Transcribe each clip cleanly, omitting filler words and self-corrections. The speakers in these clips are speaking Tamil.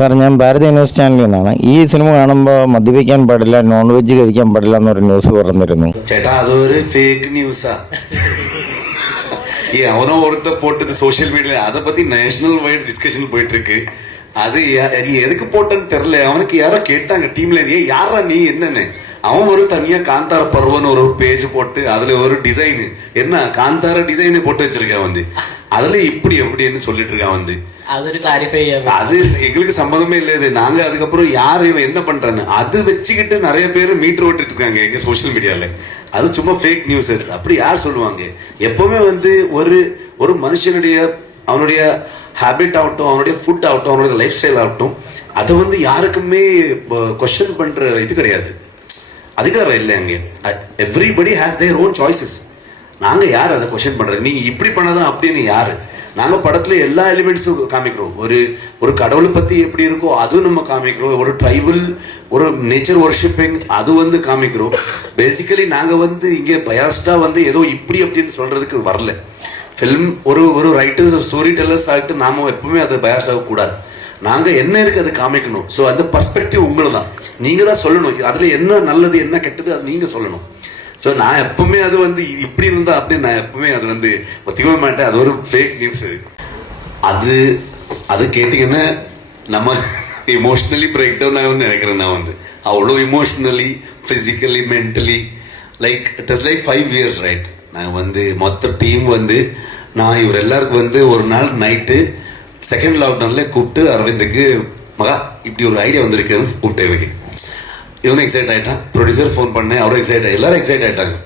സാർ, ഞാൻ ഭാരതി ന്യൂസ് ചാനലിൽ നിന്നാണ്. ഈ സിനിമ കാണുമ്പോൾ മദ്യപിക്കാൻ പാടില്ല, നോൺ വെജ് കഴിക്കാൻ പാടില്ല എന്നൊരു ന്യൂസ് പറഞ്ഞിരുന്നു. ചേട്ടാ, അതൊരു ഫേക്ക് ന്യൂസാ. அவனோ ஒருத்த போட்டது சோசியல் மீடியால அதை பத்தி நேஷனல் வைட் டிஸ்கஷன் போயிட்டு இருக்கு. அது எதுக்கு போட்டேன்னு தெரியல. அவனுக்கு யாரோ கேட்டாங்க டீம்ல, யாரா நீ என்னன்னு. அவன் ஒரு தனியா காந்தார பருவன்னு ஒரு பேஜ் போட்டு அதுல ஒரு டிசைன், என்ன காந்தார டிசைன் போட்டு வச்சிருக்கான் வந்து. அதுல இப்படி எப்படின்னு சொல்லிட்டு இருக்கான் வந்து. அது எங்களுக்கு சம்மதமே இல்லை. இது நாங்க அதுக்கப்புறம் யார் இவன் என்ன பண்றான்னு அது வச்சுக்கிட்டு நிறைய பேர் மீட்டர் ஓட்டிட்டு இருக்காங்க எங்க சோசியல் மீடியால. அது சும்மா ஃபேக் நியூஸ். அப்படி யார் சொல்லுவாங்க? எப்பவுமே வந்து ஒரு மனுஷனுடைய அவனுடைய ஹேபிட் ஆகட்டும், அவனுடைய ஃபுட் ஆகட்டும், அவனுடைய லைஃப் ஸ்டைல் ஆகட்டும், அதை வந்து யாருக்குமே கொஸ்டின் பண்ற இது கிடையாது, அதிகாரம் இல்லை அங்கே. Everybody has their own choices. நாங்க யார் அதை கொஸ்டின் பண்றது? நீங்க இப்படி பண்ணதான் அப்படின்னு யாரு? நாங்க படத்துல எல்லா எலிமெண்ட்ஸும் காமிக்கிறோம். ஒரு கடவுளை பத்தி எப்படி இருக்கோ அதுவும் நம்ம காமிக்கிறோம். ஒரு ட்ரைபல், ஒரு நேச்சர் வர்ஷிப்பிங் அது வந்து காமிக்கிறோம். பேசிக்கலி நாங்க வந்து இங்கே பயாஸ்டா வந்து ஏதோ இப்படி அப்படின்னு சொல்றதுக்கு வரல. ஃபிலிம் ஒரு ரைட்டர்ஸ், ஸ்டோரி டெல்லர்ஸ் ஆகிட்டு நாம எப்பவுமே அது பயாஸ்ட் ஆகக்கூடாது. நாங்க என்ன இருக்கு அதை காமிக்கணும். ஸோ அந்த பர்ஸ்பெக்டிவ் உங்களுக்கு தான், நீங்க தான் சொல்லணும். அதுல என்ன நல்லது என்ன கெட்டது அது நீங்க சொல்லணும். ஸோ நான் எப்பவுமே அது வந்து இப்படி இருந்தா அப்படின்னு நான் எப்பவுமே அது வந்து ஒத்திக்கவே மாட்டேன். அது ஒரு ஃபேக் நியூஸ். அது கேட்டிங்கன்னா நம்ம இமோஷ்னலி பிரேக் டவுன் ஆகும்னு நினைக்கிறேன். நான் வந்து அவ்வளோ emotionally, physically, mentally, like it is like 5 years right. நான் வந்து மொத்த டீம் வந்து நான் இவர் எல்லாருக்கும் வந்து ஒரு நாள் நைட்டு செகண்ட் லாக்டவுன்ல கூப்பிட்டு அரவிந்துக்கு, மகா இப்படி ஒரு ஐடியா வந்திருக்குன்னு கூப்பிட்டேன். இவனும் எக்ஸைட் ஆகிட்டான். ப்ரொடியூசர் ஃபோன் பண்ணேன், அவரும் எக்ஸைட் ஆகி எல்லாரும் எக்ஸைட் ஆகிட்டாங்க.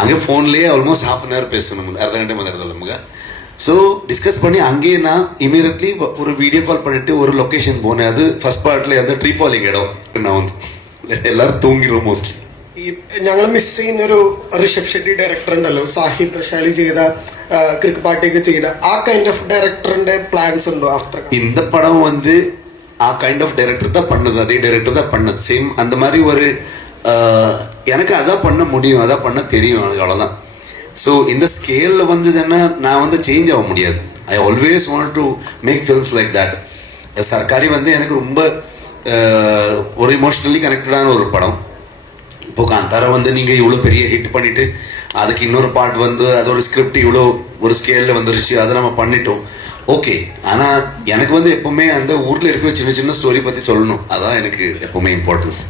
அங்கே ஃபோன்லேயே ஆல்மோஸ்ட் ½ hour பேசணும், அரை கண்டே மதம். ஸோ டிஸ்கஸ் பண்ணி அங்கேயே நான் இமீடியட்லி ஒரு வீடியோ கால் பண்ணிட்டு ஒரு லொக்கேஷன் போனேன். அது ஃபர்ஸ்ட் பார்ட்ல அந்த ட்ரீ ஃபாலிங் இடம். நான் வந்து എല്ലാവരും തൂങ്ങിടും മോസ്റ്റ്ലി. ഞങ്ങൾ മിസ് ചെയ്യുന്ന ഒരു ഋഷഭ് ഷെട്ടി ഡയറക്ടർ ഉണ്ടല്ലോ, സാഹിബ് റഷാലി ചെയ്ത ക്രിക്ക് പാട്ടിയൊക്കെ ചെയ്ത ആ കൈൻഡ് ഓഫ് ഡയറക്ടറിന്റെ പ്ലാൻസ് ഉണ്ടോ ആഫ്റ്റർ? இந்த படம் வந்து ஆ கைண்ட் ஆஃப் டைரக்டர் தான் பண்ணது, அதே டைரக்டர் தான் பண்ணது. சேம் அந்த மாதிரி ஒரு எனக்கு அதான் பண்ண முடியும், அதான் பண்ண தெரியும், எனக்கு அவ்வளோதான். ஸோ இந்த ஸ்கேலில் வந்ததுன்னா நான் வந்து சேஞ்ச் ஆக முடியாது. I always want to make films like that. சர்க்காரி வந்து எனக்கு ரொம்ப ஒரு இமோஷ்னலி கனெக்டடான ஒரு படம். இப்போ காந்தாரா வந்து நீங்கள் இவ்வளோ பெரிய ஹிட் பண்ணிவிட்டு அதுக்கு இன்னொரு பார்ட் வந்து அதோட ஸ்கிரிப்ட் இவ்வளோ ஒரு ஸ்கேலில் வந்துருச்சு, அதை நம்ம பண்ணிட்டோம், ஓகே. ஆனால் எனக்கு வந்து எப்பவுமே அந்த ஊரில் இருக்கிற சின்ன சின்ன ஸ்டோரி பற்றி சொல்லணும், அதான் எனக்கு எப்பவுமே இம்பார்ட்டன்ஸ்.